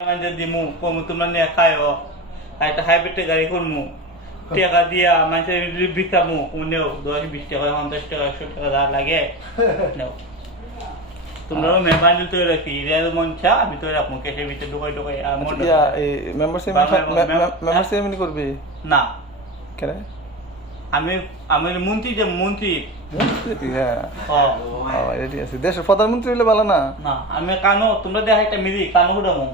দিমু কমু তোমরা নিয়ে খাইও একটা হাইব্রিড গাড়ি করমু টাকা দিয়া মানুষের বিকামু নেও 10-20 টাকা 50 টাকা 100 টাকা যা লাগে নেও তোমরা মেহরবানি তো রাখি রেল মনছা আমি তো রাখমু কেসে ভিতরে ঢুকাই ঢুকাই আর মন এই মেম্বারশিপ করবি না কেন আমি আমি মন্ত্রী হ্যাঁ হ্যাঁ এটা ঠিক আছে দেশের প্রধানমন্ত্রী হলে ভালো না না আমি কানো তোমরা দেখা একটা মিলি কানো হুডামু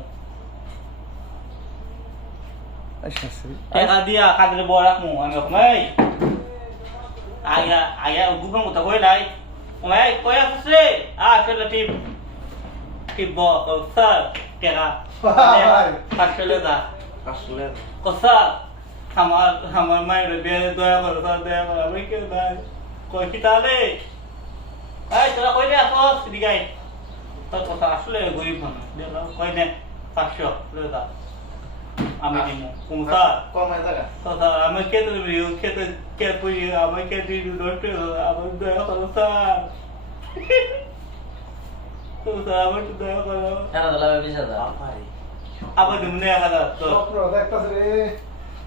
আচ্ছা টাকা দিয়া কাজে বড় রাখমু আমি কমাই আয়া গুগল মতো কই লাই কমাই কই আছে আসলে টিপ স্যার টাকা আসলে দা আসলে কোসা আমার মায়ের বিয়ে দয়া করো স্যার দয়া করো আমি কেউ নাই কই কি তাহলে এই তোরা কই রে আসস দিগাই তোর কথা আসলে গরিব মানুষ দেখো কই নে 500 লয়ে দা আমি দিমু কুমসা কমায় জায়গা কথা আমি খেতে দিবি খেতে পুই আমি খেতে দিবি ডক্টর আমি দয়া করো স্যার তো স্যার আমার তো দয়া করো কেন দলাবে 20,000 আবার দিমনে আদা তো স্বপ্ন দেখতাছ রে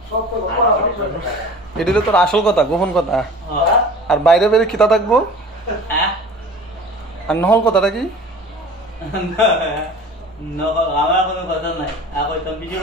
স্বপ্ন এটা হলো তোর আসল কথা গোপন কথা হ্যাঁ আর বাইরে বাইরে খিতা থাকবো হ্যাঁ আর নহল কথাটা কি আমার কোনো কথা নাই এখন তো